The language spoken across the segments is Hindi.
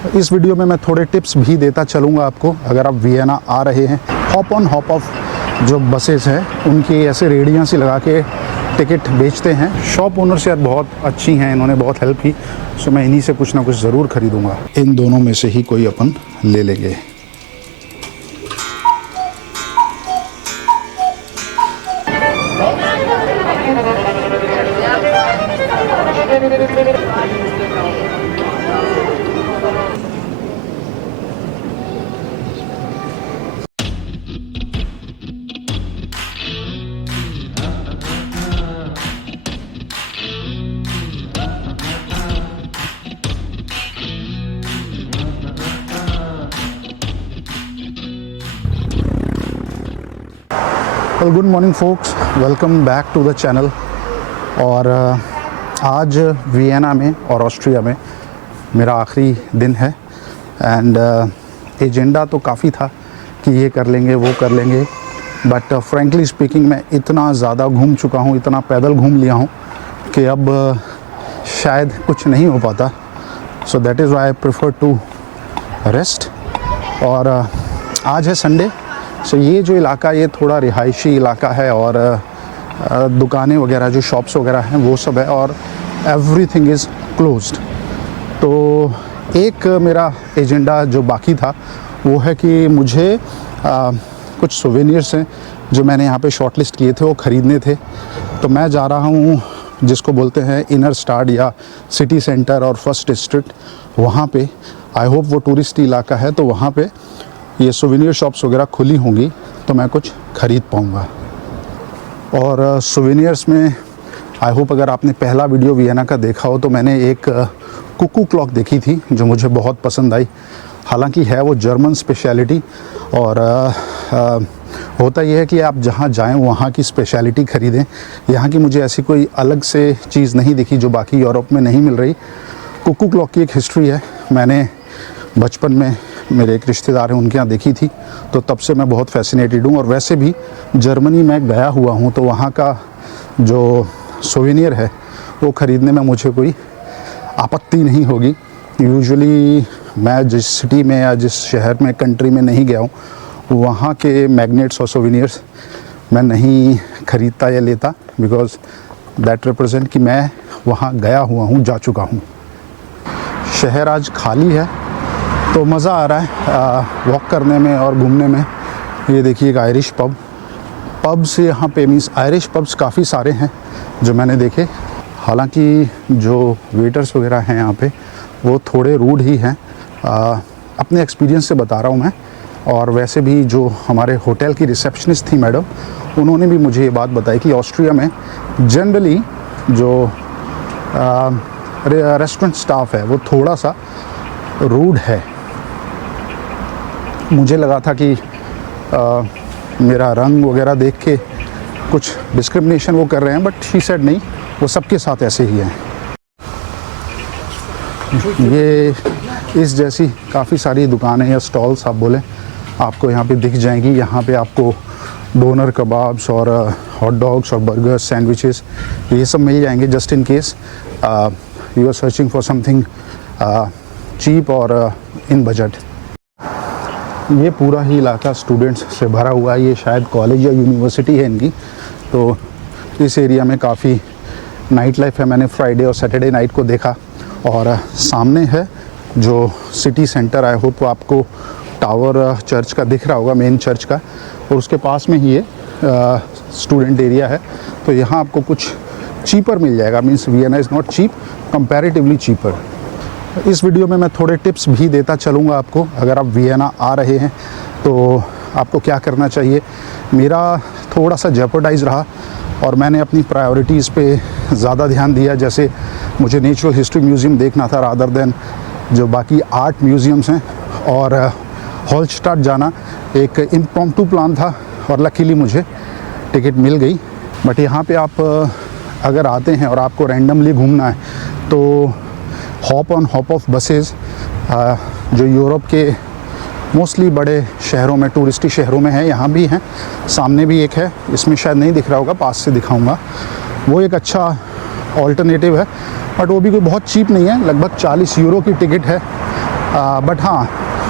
इस वीडियो में मैं थोड़े टिप्स भी देता चलूँगा आपको। अगर आप वियना आ रहे हैं, हॉप ऑन हॉप ऑफ जो बसेस हैं उनकी ऐसे रेडियाँ सी लगा के टिकट बेचते हैं। शॉप ओनर्स यार बहुत अच्छी हैं, इन्होंने बहुत हेल्प की, सो मैं इन्हीं से कुछ ना कुछ ज़रूर ख़रीदूँगा। इन दोनों में से ही कोई अपन ले लेंगे। Well, good morning folks, welcome back to the channel. और आज वियना में और ऑस्ट्रिया में मेरा आखिरी दिन है एंड एजेंडा तो काफ़ी था कि ये कर लेंगे वो कर लेंगे, बट फ्रैंकली स्पीकिंग मैं इतना ज़्यादा घूम चुका हूँ, इतना पैदल घूम लिया हूँ कि अब शायद कुछ नहीं हो पाता। So that is why I prefer to rest. और आज है संडे, सो ये जो इलाका ये थोड़ा रिहायशी इलाका है और दुकानें वगैरह जो शॉप्स वगैरह हैं वो सब है और एवरीथिंग इज़ क्लोज्ड। तो एक मेरा एजेंडा जो बाकी था वो है कि मुझे कुछ सोवेनियर्स हैं जो मैंने यहाँ पे शॉर्टलिस्ट किए थे वो ख़रीदने थे। तो मैं जा रहा हूँ जिसको बोलते हैं इनर स्टाड या सिटी सेंटर और फर्स्ट डिस्ट्रिक्ट, वहाँ पे आई होप वो टूरिस्ट इलाका है तो वहाँ पे ये सोवेनियर शॉप्स वगैरह खुली होंगी तो मैं कुछ ख़रीद पाऊँगा। और सोवेनियर्स में आई होप अगर आपने पहला वीडियो वियना का देखा हो तो मैंने एक कुकू क्लॉक देखी थी जो मुझे बहुत पसंद आई। हालांकि है वो जर्मन स्पेशलिटी और होता यह है कि आप जहाँ जाएं वहाँ की स्पेशलिटी ख़रीदें। यहाँ की मुझे ऐसी कोई अलग से चीज़ नहीं दिखी जो बाकी यूरोप में नहीं मिल रही। कुकू क्लॉक की एक हिस्ट्री है, मैंने बचपन में मेरे एक रिश्तेदार हैं उनके यहाँ देखी थी तो तब से मैं बहुत फैसिनेटेड हूँ। और वैसे भी जर्मनी में गया हुआ हूँ तो वहाँ का जो सोवेनियर है वो ख़रीदने में मुझे कोई आपत्ति नहीं होगी। यूजुअली मैं जिस सिटी में या जिस शहर में कंट्री में नहीं गया हूँ वहाँ के मैग्नेट्स और सोवेनियर्स मैं नहीं ख़रीदता या लेता, बिकॉज़ दैट रिप्रेजेंट कि मैं वहाँ गया हुआ हूँ, जा चुका हूँ। शहर आज खाली है तो मज़ा आ रहा है वॉक करने में और घूमने में। ये देखिए एक आयरिश पब्स यहाँ पे, मीन्स आयरिश पब्स काफ़ी सारे हैं जो मैंने देखे। हालांकि जो वेटर्स वगैरह हैं यहाँ पे वो थोड़े रूड ही हैं, अपने एक्सपीरियंस से बता रहा हूँ मैं। और वैसे भी जो हमारे होटल की रिसेप्शनिस्ट थी मैडम, उन्होंने भी मुझे ये बात बताई कि ऑस्ट्रिया में जनरली जो रेस्टोरेंट स्टाफ है वो थोड़ा सा रूड है। मुझे लगा था कि मेरा रंग वगैरह देख के कुछ डिस्क्रिमिनेशन वो कर रहे हैं, बट शी सेड नहीं, वो सबके साथ ऐसे ही हैं। ये इस जैसी काफ़ी सारी दुकानें या स्टॉल्स आप बोलें आपको यहाँ पे दिख जाएंगी। यहाँ पे आपको डोनर कबाब्स और हॉट डॉग्स और बर्गर्स, सैंडविचेस ये सब मिल जाएंगे just in case you are searching for something cheap और इन बजट। ये पूरा ही इलाका स्टूडेंट्स से भरा हुआ है, ये शायद कॉलेज या यूनिवर्सिटी है इनकी, तो इस एरिया में काफ़ी नाइट लाइफ है। मैंने फ्राइडे और सैटरडे नाइट को देखा। और सामने है जो सिटी सेंटर, आई होप आपको टावर चर्च का दिख रहा होगा, मेन चर्च का, और उसके पास में ही ये स्टूडेंट एरिया है। तो यहाँ आपको कुछ चीपर मिल जाएगा, means Vienna is not cheap, comparatively cheaper. इस वीडियो में मैं थोड़े टिप्स भी देता चलूँगा आपको। अगर आप वियना आ रहे हैं तो आपको क्या करना चाहिए। मेरा थोड़ा सा जेपर्डाइज रहा और मैंने अपनी प्रायोरिटीज़ पे ज़्यादा ध्यान दिया। जैसे मुझे नेचुरल हिस्ट्री म्यूज़ियम देखना था रादर देन जो बाकी आर्ट म्यूज़ियम्स हैं, और हॉलस्टाट जाना एक इम्प्रॉम्प्टू प्लान था और लकीली मुझे टिकट मिल गई। बट यहाँ पे आप अगर आते हैं और आपको रैंडमली घूमना है तो hop on hop off buses जो यूरोप के मोस्टली बड़े शहरों में, टूरिस्टी शहरों में है, यहाँ भी हैं, सामने भी एक है, इसमें शायद नहीं दिख रहा होगा, पास से दिखाऊंगा। वो एक अच्छा ऑल्टरनेटिव है, बट वो भी कोई बहुत चीप नहीं है, लगभग 40 यूरो की टिकट है बट हाँ,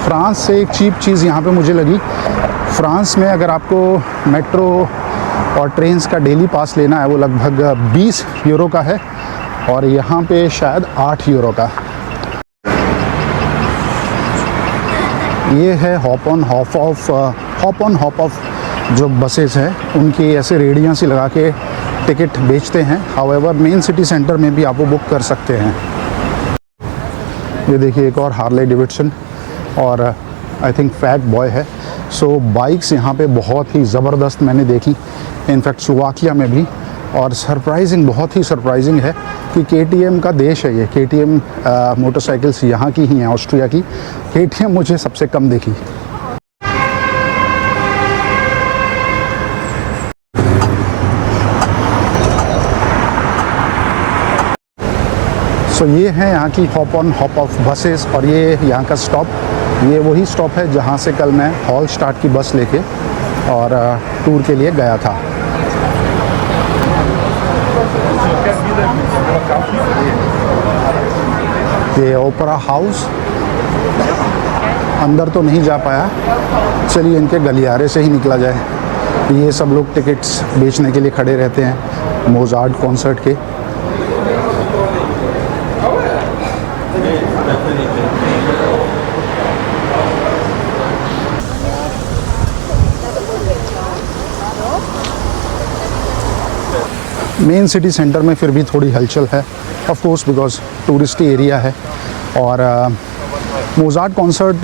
फ्रांस से एक चीप चीज़ यहाँ पे मुझे लगी। फ्रांस में अगर आपको मेट्रो और ट्रेन्स का डेली पास लेना है वो लगभग 20 यूरो का है, और यहाँ पे शायद 8 यूरो का। ये है हॉप ऑन हॉप ऑफ जो बसेस हैं, उनकी ऐसे रेडियाँ सी लगा के टिकट बेचते हैं। हाउएवर मेन सिटी सेंटर में भी आप वो बुक कर सकते हैं। ये देखिए एक और हार्ले डेविडसन, और आई थिंक फैट बॉय है। सो बाइक्स यहाँ पे बहुत ही ज़बरदस्त मैंने देखी, इनफैक्ट स्लोवाकिया में भी। और सरप्राइजिंग, बहुत ही सरप्राइजिंग है कि KTM का देश है ये। KTM मोटरसाइकिल्स यहाँ की ही हैं, ऑस्ट्रिया की। KTM मुझे सबसे कम देखी। सो ये है यहाँ की hop on hop off buses, और ये यहाँ का स्टॉप, ये वही स्टॉप है जहाँ से कल मैं हॉल स्टार्ट की बस लेके और टूर के लिए गया था। ये ओपेरा हाउस, अंदर तो नहीं जा पाया, चलिए इनके गलियारे से ही निकला जाए। ये सब लोग टिकट्स बेचने के लिए खड़े रहते हैं मोजार्ट कॉन्सर्ट के। मेन सिटी सेंटर में फिर भी थोड़ी हलचल है, of course because touristy area है। और मोजार्ट कॉन्सर्ट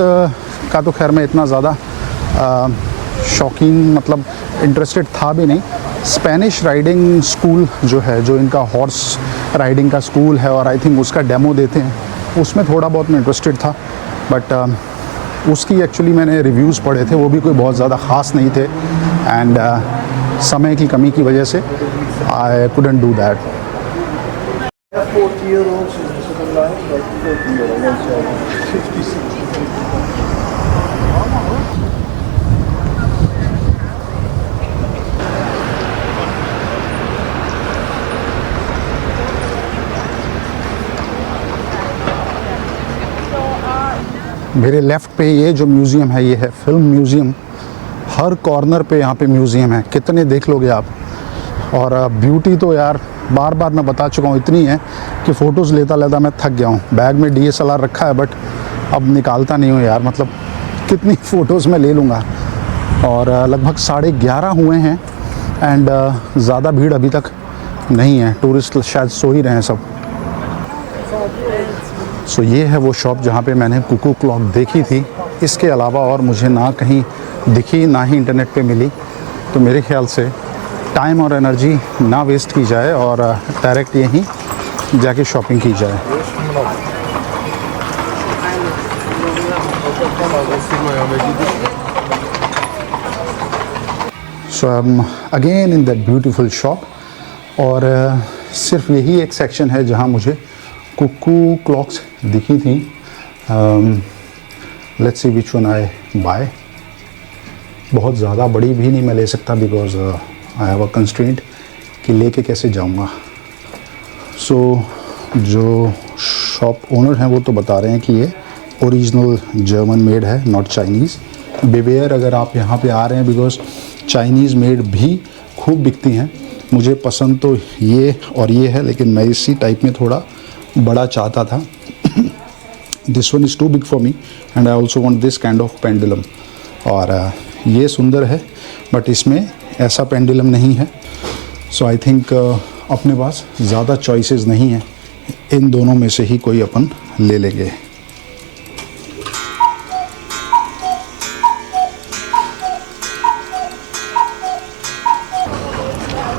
का तो खैर मैं इतना ज़्यादा शौकीन, मतलब इंटरेस्टेड था भी नहीं। स्पेनिश राइडिंग स्कूल जो है, जो इनका हॉर्स राइडिंग का स्कूल है, और आई थिंक उसका डेमो देते हैं, उसमें थोड़ा बहुत मैं इंटरेस्टेड था। बट उसकी एक्चुअली मैंने रिव्यूज़ पढ़े थे, वो भी कोई बहुत ज़्यादा ख़ास नहीं थे, एंड समय की कमी की वजह से I couldn't do that. 40 euros in the second line, but 40 euro, 56. मेरे लेफ़्ट पे ये जो म्यूज़ियम है, ये है फिल्म म्यूज़ियम। हर कॉर्नर पे यहाँ पे म्यूज़ियम है, कितने देख लोगे आप। और ब्यूटी तो यार बार बार मैं बता चुका हूँ, इतनी है कि फ़ोटोज़ लेता लेता मैं थक गया हूँ। बैग में DSLR रखा है, बट अब निकालता नहीं हूँ यार, मतलब कितनी फ़ोटोज़ मैं ले लूँगा। और लगभग 11:30 हुए हैं, एंड ज़्यादा भीड़ अभी तक नहीं है, टूरिस्ट शायद सो ही रहे हैं सब। सो ये है वो शॉप जहाँ पे मैंने कुकू क्लॉक देखी थी। इसके अलावा और मुझे ना कहीं दिखी, ना ही इंटरनेट पे मिली। तो मेरे ख्याल से टाइम और एनर्जी ना वेस्ट की जाए और डायरेक्ट यहीं जाके शॉपिंग की जाए। So I am again in that beautiful shop, और सिर्फ यही एक सेक्शन है जहाँ मुझे कुकू क्लॉक्स दिखी थी। Let's see which one I buy. बहुत ज़्यादा बड़ी भी नहीं मैं ले सकता, because I have a constraint कि लेके कैसे जाऊंगा। सो जो शॉप ओनर हैं वो तो बता रहे हैं कि ये ओरिजिनल जर्मन मेड है, नॉट चाइनीज़। बिवेयर अगर आप यहाँ पे आ रहे हैं, बिकॉज चाइनीज़ मेड भी खूब बिकती हैं। मुझे पसंद तो ये और ये है, लेकिन मैं इसी टाइप में थोड़ा बड़ा चाहता था। This one is too big for me and I also want this kind of pendulum. और ये सुंदर है, बट इसमें ऐसा पेंडुलम नहीं है। सो आई थिंक अपने पास ज़्यादा चॉइसेस नहीं है, इन दोनों में से ही कोई अपन ले लेंगे।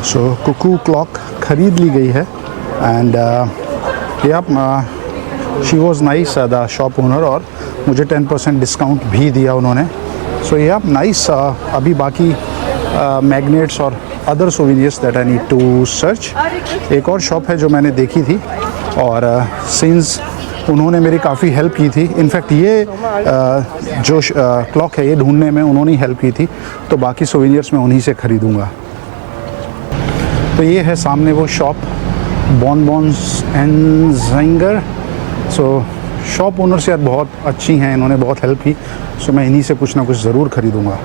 सो कुकू क्लॉक ख़रीद ली गई है, and she was nice the shop owner, और मुझे 10% डिस्काउंट भी दिया उन्होंने। So nice. अभी बाकी मैग्नेट्स और other souvenirs that I need to search. एक और शॉप है जो मैंने देखी थी, और सिंस उन्होंने मेरी काफ़ी हेल्प की थी, इनफैक्ट ये जो क्लॉक है ये ढूंढने में उन्होंने हेल्प की थी, तो बाकी सोवेनियर्स मैं उन्हीं से ख़रीदूँगा। तो ये है सामने वो शॉप, बॉनबॉन्स एंड ज़ाइंगर। सो शॉप ओनर्स यार बहुत अच्छी हैं, इन्होंने बहुत हेल्प की, सो मैं इन्हीं से कुछ ना कुछ ज़रूर ख़रीदूँगा।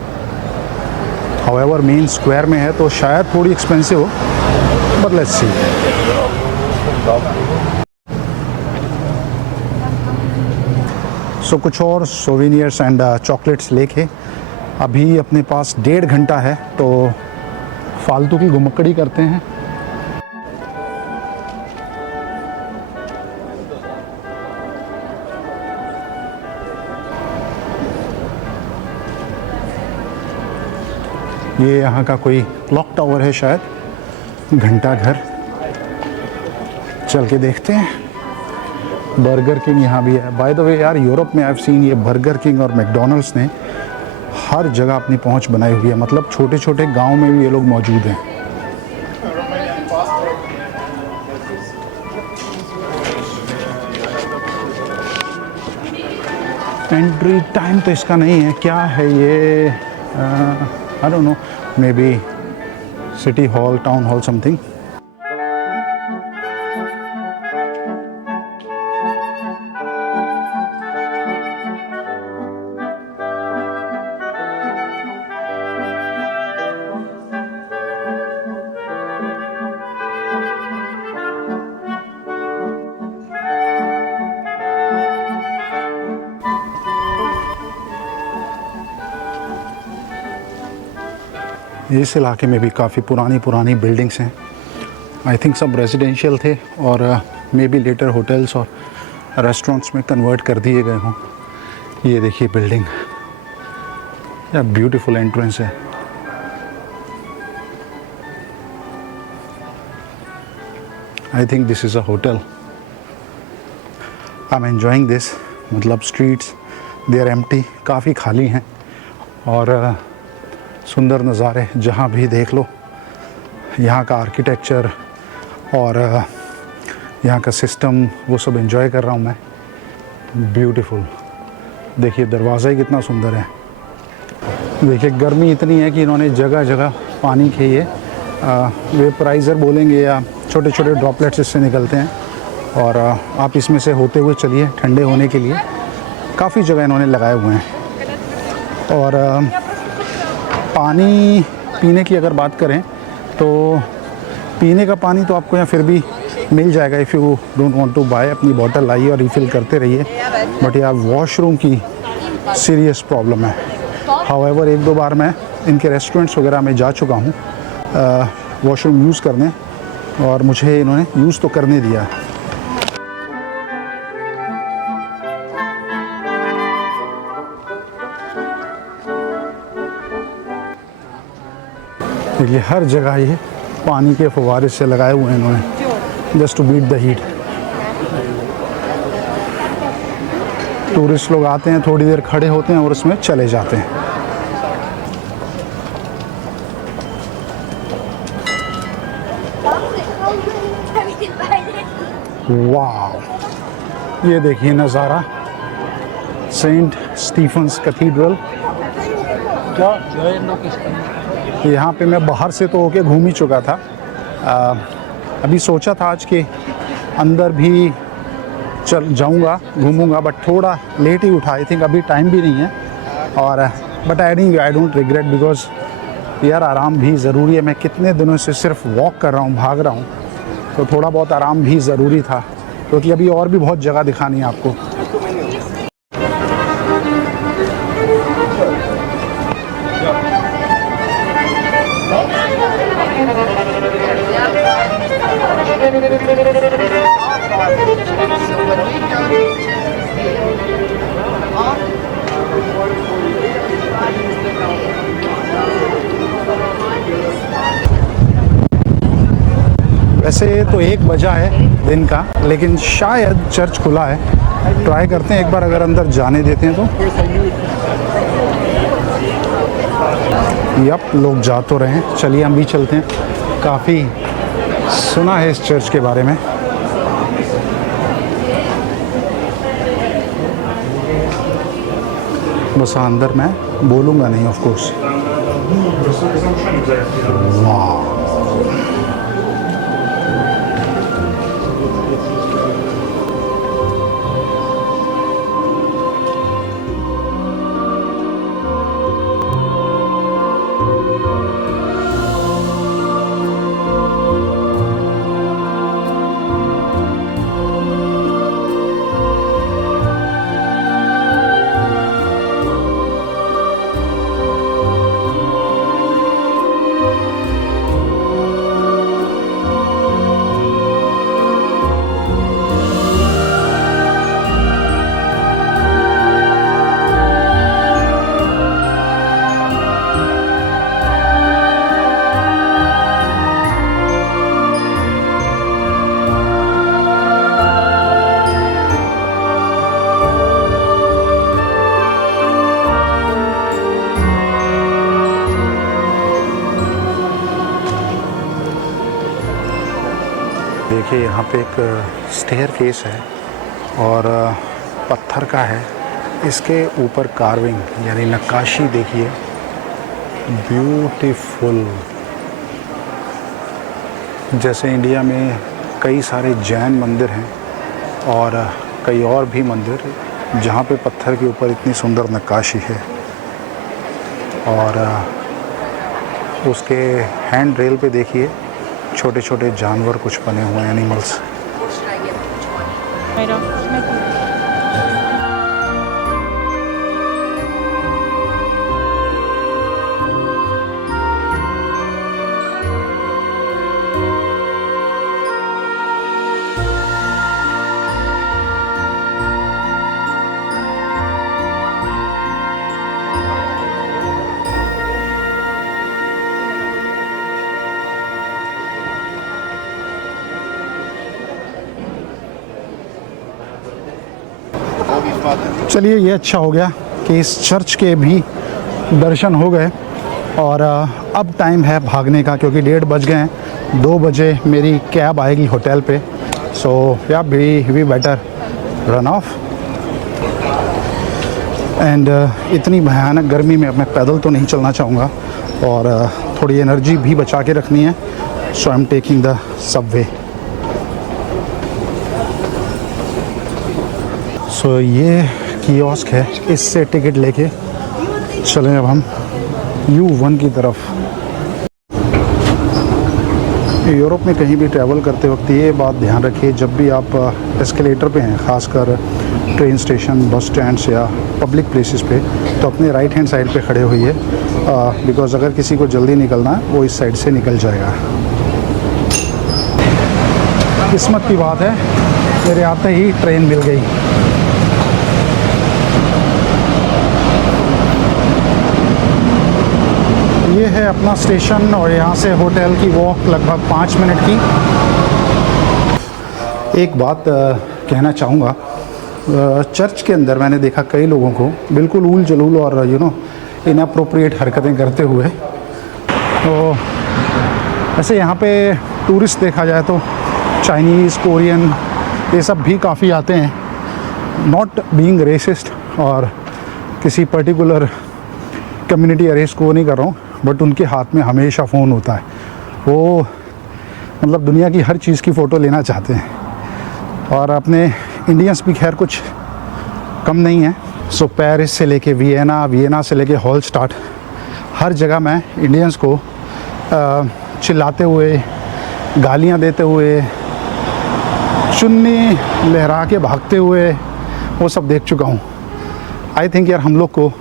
हाउएवर मेन स्क्वायर में है तो शायद थोड़ी एक्सपेंसिव हो, बट लेट्स सी। सो कुछ और सोवेनियर्स एंड चॉकलेट्स लेके अभी अपने पास 1.5 घंटा है, तो फालतू की घुमक्कड़ी करते हैं। ये यहाँ का कोई क्लॉक टावर है शायद, घंटा घर, चल के देखते हैं। बर्गर किंग यहाँ भी है। बाय द वे यार, यूरोप में आई हैव सीन ये बर्गर किंग और मैकडोनल्ड्स ने हर जगह अपनी पहुंच बनाई हुई है, मतलब छोटे छोटे गांव में भी ये लोग मौजूद हैं। एंट्री टाइम तो इसका नहीं है, क्या है ये, I don't know, may be city hall, town hall something. इस इलाके में भी काफ़ी पुरानी बिल्डिंग्स हैं। आई थिंक सब रेजिडेंशियल थे और मे बी लेटर होटल्स और रेस्टोरेंट्स में कन्वर्ट कर दिए गए हों। ये देखिए बिल्डिंग, या ब्यूटीफुल एंट्रेंस है। I think this is a hotel. I am enjoying this, मतलब स्ट्रीट्स दे आर एम्प्टी, काफ़ी खाली हैं और सुंदर नज़ारे जहाँ भी देख लो। यहाँ का आर्किटेक्चर और यहाँ का सिस्टम, वो सब एंजॉय कर रहा हूँ मैं। ब्यूटीफुल, देखिए दरवाज़ा ही कितना सुंदर है। देखिए गर्मी इतनी है कि इन्होंने जगह जगह पानी के ये वेपराइज़र बोलेंगे या छोटे छोटे ड्रॉपलेट्स इससे निकलते हैं और आप इसमें से होते हुए चलिए ठंडे होने के लिए। काफ़ी जगह इन्होंने लगाए हुए हैं। और पानी पीने की अगर बात करें तो पीने का पानी तो आपको यहाँ फिर भी मिल जाएगा। If you don't want to buy, अपनी बॉटल लाइए और रिफ़िल करते रहिए। बट यार वॉशरूम की सीरियस प्रॉब्लम है। हाउएवर 1-2 बार मैं इनके रेस्टोरेंट्स वगैरह में जा चुका हूँ वॉशरूम यूज़ करने, और मुझे इन्होंने यूज़ तो करने दिया। देखिए हर जगह ये पानी के फव्वारे से लगाए हुए हैं इन्होंने, just to beat the heat. Tourist लोग आते हैं, थोड़ी देर खड़े होते हैं और उसमें चले जाते हैं। वाह, ये देखिए नज़ारा, सेंट स्टीफन्स कैथीड्रल। यहाँ पे मैं बाहर से तो होके घूम ही चुका था। अभी सोचा था आज के अंदर भी चल जाऊँगा, घूमूंगा, बट थोड़ा लेट ही उठा। आई थिंक अभी टाइम भी नहीं है। और but I don't regret, because यार आराम भी ज़रूरी है। मैं कितने दिनों से सिर्फ वॉक कर रहा हूँ, भाग रहा हूँ, तो थोड़ा बहुत आराम भी ज़रूरी था, क्योंकि अभी और भी बहुत जगह दिखानी है आपको। वैसे तो 1 बजा है दिन का, लेकिन शायद चर्च खुला है। ट्राई करते हैं एक बार, अगर अंदर जाने देते हैं तो। यप, लोग जा तो रहे हैं, चलिए हम भी चलते हैं। काफ़ी सुना है इस चर्च के बारे में। बस अंदर मैं बोलूँगा नहीं, ऑफ कोर्स। वाह, यहाँ पे एक स्टेयर केस है और पत्थर का है। इसके ऊपर कार्विंग यानी नक्काशी देखिए, ब्यूटीफुल। जैसे इंडिया में कई सारे जैन मंदिर हैं और कई और भी मंदिर जहाँ पे पत्थर के ऊपर इतनी सुंदर नक्काशी है, और उसके हैंड रेल पे देखिए छोटे छोटे जानवर कुछ बने हुए हैं, एनिमल्स। चलिए, ये अच्छा हो गया कि इस चर्च के भी दर्शन हो गए और अब टाइम है भागने का, क्योंकि 1:30 बज गए हैं। 2 बजे मेरी कैब आएगी होटल पे। So yeah we better run off. And इतनी भयानक गर्मी में अब मैं पैदल तो नहीं चलना चाहूँगा और थोड़ी एनर्जी भी बचा के रखनी है। So I am taking the subway. So ये कियोस्क है, इससे टिकट लेके चलें अब हम U1 की तरफ। यूरोप में कहीं भी ट्रैवल करते वक्त ये बात ध्यान रखिए, जब भी आप एस्केलेटर पे हैं, ख़ासकर ट्रेन स्टेशन, बस स्टैंड्स या पब्लिक प्लेसेस पे, तो अपने राइट हैंड साइड पे खड़े होइए, बिकॉज़ अगर किसी को जल्दी निकलना है वो इस साइड से निकल जाएगा। किस्मत की बात है, मेरे आते ही ट्रेन मिल गई। ये है अपना स्टेशन और यहाँ से होटल की वॉक लगभग 5 मिनट की। एक बात कहना चाहूँगा, चर्च के अंदर मैंने देखा कई लोगों को बिल्कुल ऊल जलूल और इनअप्रोप्रिएट हरकतें करते हुए। तो वैसे यहाँ पे टूरिस्ट देखा जाए तो चाइनीज़, कोरियन, ये सब भी काफ़ी आते हैं। नॉट बीइंग रेसिस्ट और किसी पर्टिकुलर कम्युनिटी अरेस्ट को नहीं कर रहा हूँ, बट उनके हाथ में हमेशा फ़ोन होता है। वो मतलब दुनिया की हर चीज़ की फ़ोटो लेना चाहते हैं और अपने इंडियंस भी खैर कुछ कम नहीं है। सो पेरिस से लेके वियना से लेके हॉलस्टाट, हर जगह मैं इंडियंस को चिल्लाते हुए, गालियाँ देते हुए, चुन्नी लहरा के भागते हुए वो सब देख चुका हूँ। आई थिंक यार हम लोग को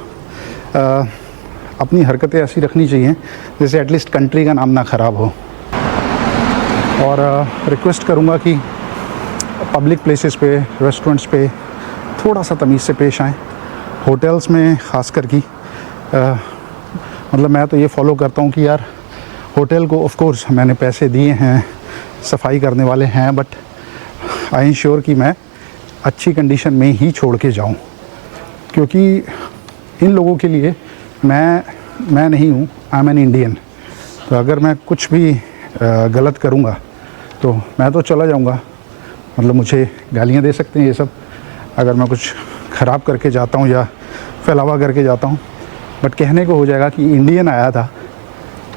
अपनी हरकतें ऐसी रखनी चाहिए जैसे एटलीस्ट कंट्री का नाम ना ख़राब हो। और रिक्वेस्ट करूँगा कि पब्लिक प्लेसेस पे, रेस्टोरेंट्स पे थोड़ा सा तमीज़ से पेश आएँ। होटल्स में ख़ास कर की मतलब मैं तो ये फॉलो करता हूँ कि यार होटल को ऑफ कोर्स मैंने पैसे दिए हैं, सफाई करने वाले हैं, बट आई इंश्योर कि मैं अच्छी कंडीशन में ही छोड़ के जाऊँ, क्योंकि इन लोगों के लिए मैं नहीं हूँ, आई एम एन इंडियन। तो अगर मैं कुछ भी गलत करूँगा तो मैं तो चला जाऊँगा, मतलब मुझे गालियाँ दे सकते हैं ये सब अगर मैं कुछ ख़राब करके जाता हूँ या फैलावा करके जाता हूँ, बट कहने को हो जाएगा कि इंडियन आया था,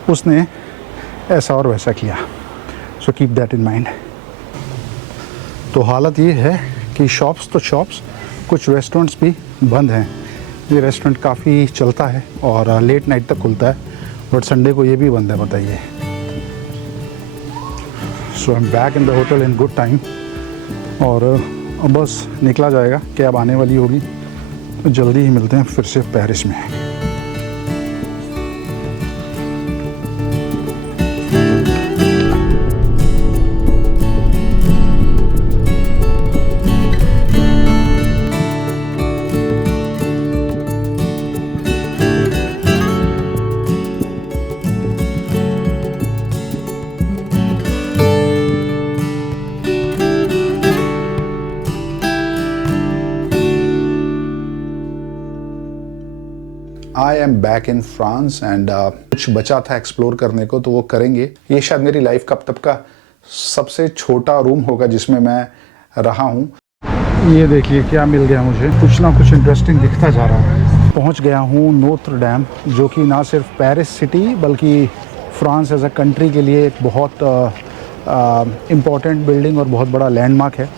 उसने ऐसा और वैसा किया। So keep that in mind. तो हालत ये है कि शॉप्स तो शॉप्स, कुछ रेस्टोरेंट्स भी बंद हैं। ये रेस्टोरेंट काफ़ी चलता है और लेट नाइट तक खुलता है, बट संडे को ये भी बंद है, बताइए। So I am back in the hotel in good time और अब बस निकला जाएगा, कैब आने वाली होगी, तो जल्दी ही मिलते हैं फिर से पेरिस में। आई am back in France and कुछ बचा था एक्सप्लोर करने को, तो वो करेंगे। ये शायद मेरी लाइफ का अब तक का सबसे छोटा रूम होगा जिसमें मैं रहा हूँ। ये देखिए क्या मिल गया मुझे, कुछ ना कुछ इंटरेस्टिंग दिखता जा रहा है। पहुँच गया हूँ नोत्र डैम, जो कि ना सिर्फ पेरिस सिटी बल्कि फ्रांस एज अ कंट्री के लिए एक बहुत इम्पॉर्टेंट बिल्डिंग और बहुत बड़ा लैंडमार्क है।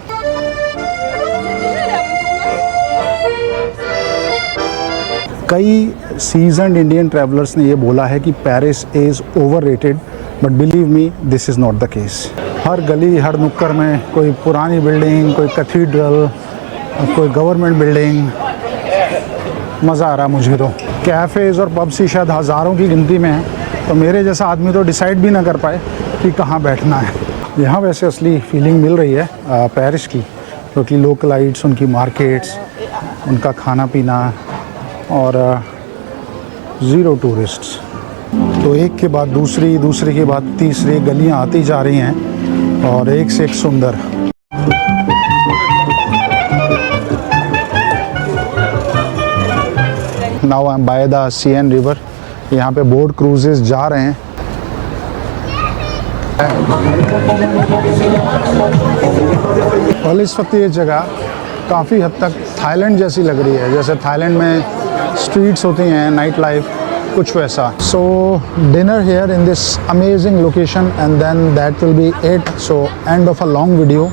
कई सीजन्ड इंडियन ट्रैवलर्स ने ये बोला है कि Paris is overrated, but believe me this is not the case. हर गली हर नुक्कड़ में कोई पुरानी बिल्डिंग, कोई कैथीड्रल, कोई गवर्नमेंट बिल्डिंग, मज़ा आ रहा मुझे तो। कैफ़ेज़ और पब्स ही शायद हज़ारों की गिनती में हैं, तो मेरे जैसा आदमी तो डिसाइड भी ना कर पाए कि कहाँ बैठना है। यहाँ वैसे असली फीलिंग मिल रही है पेरिस की, क्योंकि लोकलाइट्स, उनकी मार्केट्स, उनका खाना पीना और ज़ीरो टूरिस्ट्स। तो एक के बाद दूसरी, दूसरी के बाद तीसरी गलियाँ आती जा रही हैं और एक से एक सुंदर। Now I am by the CN river. यहाँ पे बोट क्रूजेस जा रहे हैं। और इस वक्त ये जगह काफ़ी हद तक थाईलैंड जैसी लग रही है, जैसे थाईलैंड में स्ट्रीट्स होती हैं, नाइट लाइफ, कुछ वैसा। So dinner here in this amazing location and then that will be it. So end of a long video.